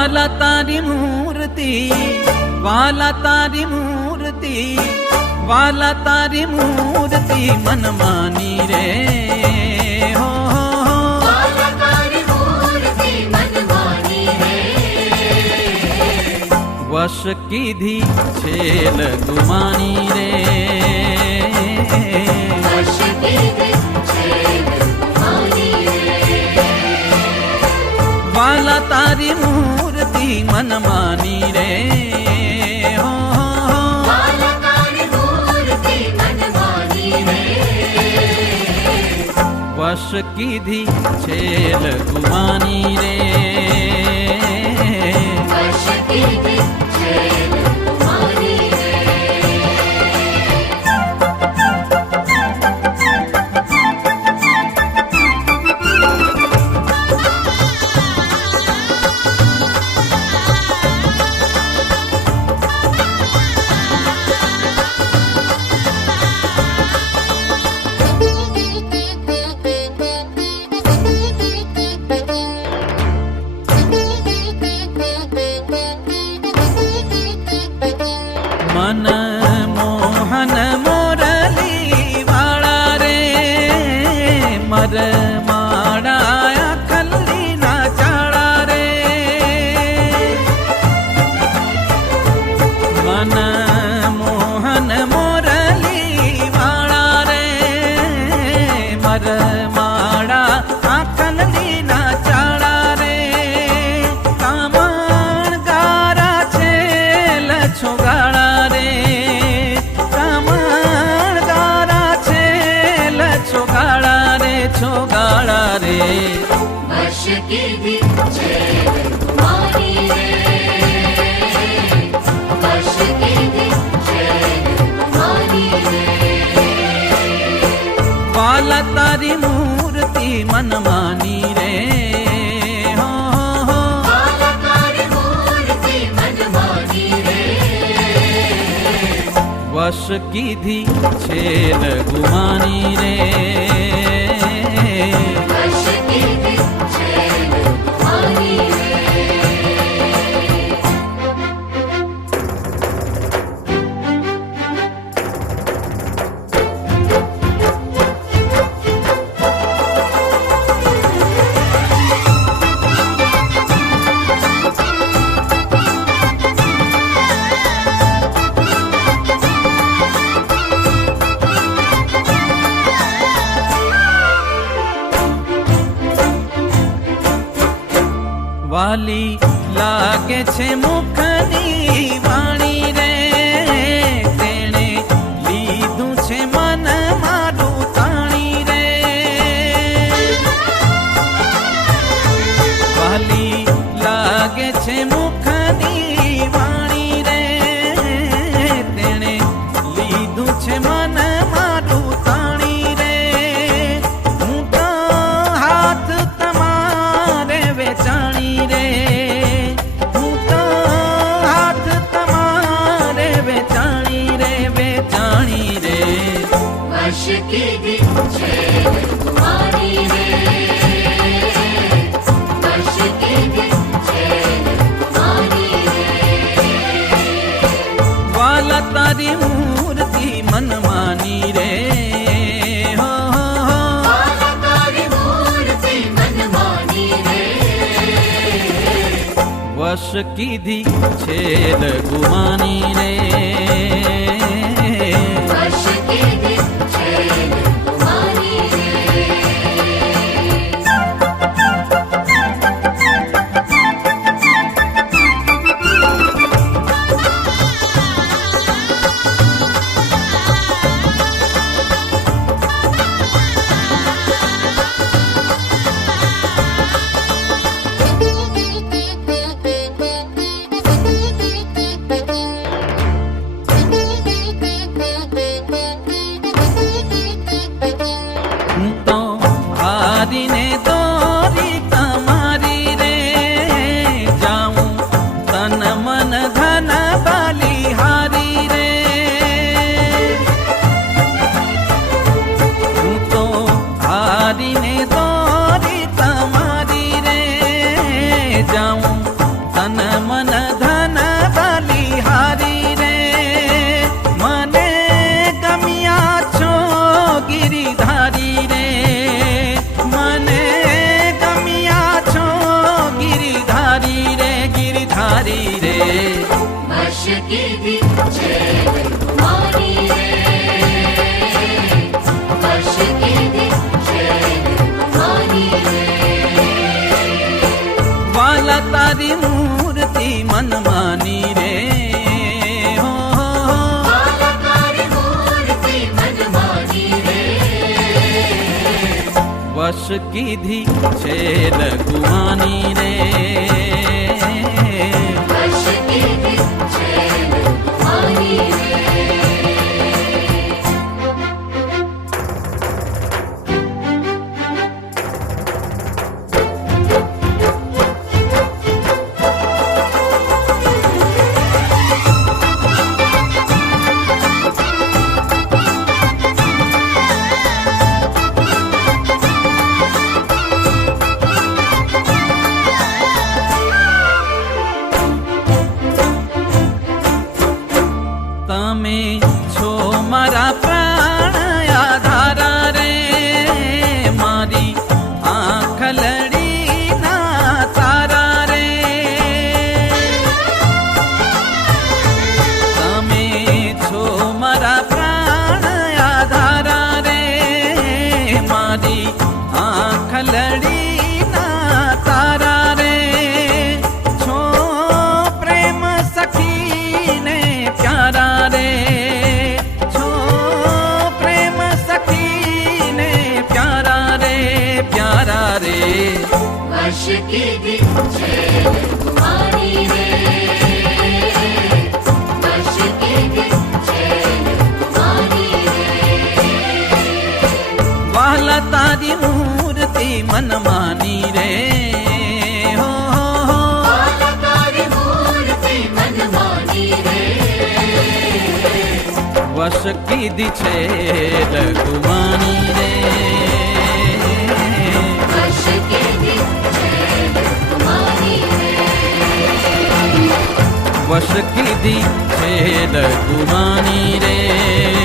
વાલા તારી મૂર્તિ, વાલા તારી મૂર્તિ, વાલા તારી મૂર્તિ મન માની રે હો વાલા તારી મૂર્તિ મન માની રે વશ કીધી છેલ ગુમાની રે વશ કીધી છેલ ગુમાની રે વાલા તારી મૂર્તિ મન માની રે હો વાલા તારી મૂર્તિ મન માની રે વશ કીધી છેલ ગુમાની રે વશ કીધી છેલ ગુમાની રે મન મોહન મોરલી વાળા રે મર માળા ખલ્લી ના ચાળા રે મન મોહન મોરલી વાળા રે મર માળા ખલ્લી ના ચાળા રે કામણ ગારા છે લછો ગાળા રે કામણ ગારા છે લછો ગાળા રે છો ગાળા રે વશ કીધી છેલ ગુમાની રે વશ કીધી છેલ ગુમાની રે વાલા તારી મૂર્તિ મન માની રે હો વાલા તારી મૂર્તિ મન માની રે વશ કીધી છેલ ગુમાની રે વશ કીધી છેલ ગુમાની રે વાલી લાગે છે મુખની વાણી રે તેણે લીધું છે મન મારું તાણી રે વાલી લાગે છે મુખની વાણી રે તેણે લીધું છે મન મારું તાણી રે હું તો હાથ તમારે વેચાણી રે હું તો હાથ તમારે વેચાણી રે વેચાણી રે વશ કીધી છેલ ગુમાની રે વશ કીધી છેલ ગુમાની રે વાલા તારી મૂર્તિ મન માની રે હો વાલા તારી મૂર્તિ મન માની રે વશ કીધી છેલ ગુમાની રે વશ કીધી છેલ ગુમાની રે વાલા તારી મૂર્તિ મનમાની રે હો વાલા તારી મૂર્તિ મનમાની રે વશ કીધી છે લઘુમાની રે વશ કીધી છે લઘુમાની રે તમે છો મારા પ્રાણ આધારા રે મારી આંખ લડી ના તારા રે તમે છો મારા પ્રાણ આધારા રે મારી આંખ લડી ના તારા રે છો પ્રેમ સખીને પ્યારા રે છો પ્રેમ સખીને પ્યારા રે પ્યારા રે વશ કીધી છે લઘુમાની રે વશ કીધી છે લઘુમાની રે વાલા તારી મૂર્તિ મનમાની રે હો વાલા તારી મૂર્તિ મનમાની રે વશ કીધી છે લઘુમાની રે વશ કીધી છે લઘુમાની રે વશ કીધી છે લઘુમાની રે